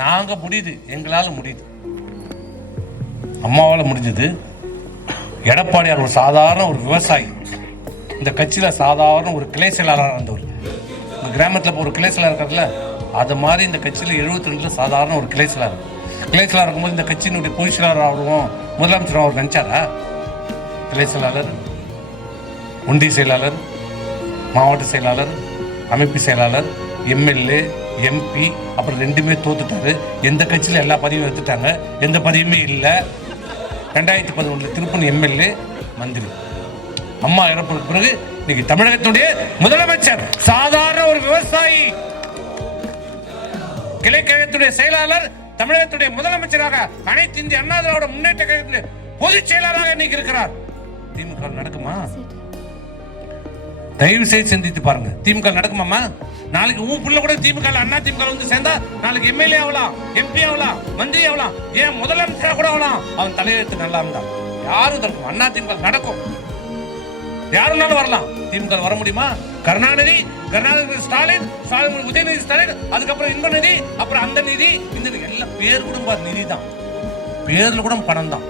நாங்க முடியுது, எங்களால முடியுது. அம்மாவால முடிஞ்சது. எடப்பாடியார் ஒரு சாதாரண ஒரு விவசாயி, இந்த கட்சியில சாதாரண ஒரு கிளை செயலாளராக இருந்தவர். இந்த கிராமத்தில் ஒரு கிளை செயலாளர் இருக்கிறதுல அது மாதிரி இந்த கட்சியில் 72 சாதாரண ஒரு கிளை செயலாளர் இருக்கும்போது இந்த கட்சியினுடைய பொதுச் செயலாளர் ஆடுவோம் முதலமைச்சர் அவர் நினைச்சாரா? கிளை செயலாளர், ஒன்றிய செயலாளர், மாவட்ட செயலாளர், அமைப்பு செயலாளர், எம்எல்ஏ, எம்பி, அப்புறம் 2மே தோத்துட்டாரு. எந்த கட்சியில் எல்லா பதவியும் எடுத்துட்டாங்க, எந்த பதவியுமே இல்லை. 2011 திருப்பூர் எம்எல்ஏ, மந்திரி. அம்மா இறப்புக்கு பிறகு இன்னைக்கு தமிழகத்துடைய முதலமைச்சர் சாதாரண ஒரு விவசாயி, கிளைக்கழகத்துடைய செயலாளர், தமிழகத்துடைய முதலமைச்சராக, அனைத்து இந்திய அண்ணா திராவிட முன்னேற்ற கழகத்துடைய பொதுச் செயலாளராக இன்னைக்கு இருக்கிறார். திமுக நடக்குமா? தயவு செய்து சிந்தித்து பாருங்க. திமுக நடக்குமாமா? நாளைக்கு உன் புள்ள கூட திமுக அண்ணா திமுக வந்து சேர்ந்தா நாளைக்கு எம்எல்ஏ ஆகலாம், எம்பி ஆகலாம், மந்திரி ஆகலாம், ஏன் முதலமைச்சரா கூட ஆகலாம். அவன் தலையெழுத்து நல்லா இருந்தா யாரும் தடுக்கும். அண்ணா திமுக நடக்கும். யாருனாலும் வரலாம். திமுக வர முடியுமா? கருணாநிதி, ஸ்டாலின், உதயநிதி ஸ்டாலின், அதுக்கப்புறம் இன்ப நிதி, அப்புறம் அந்த நிதி, இந்த எல்லாம் பேர் கூட நிதி தான், பேர்ல கூட பணம் தான்.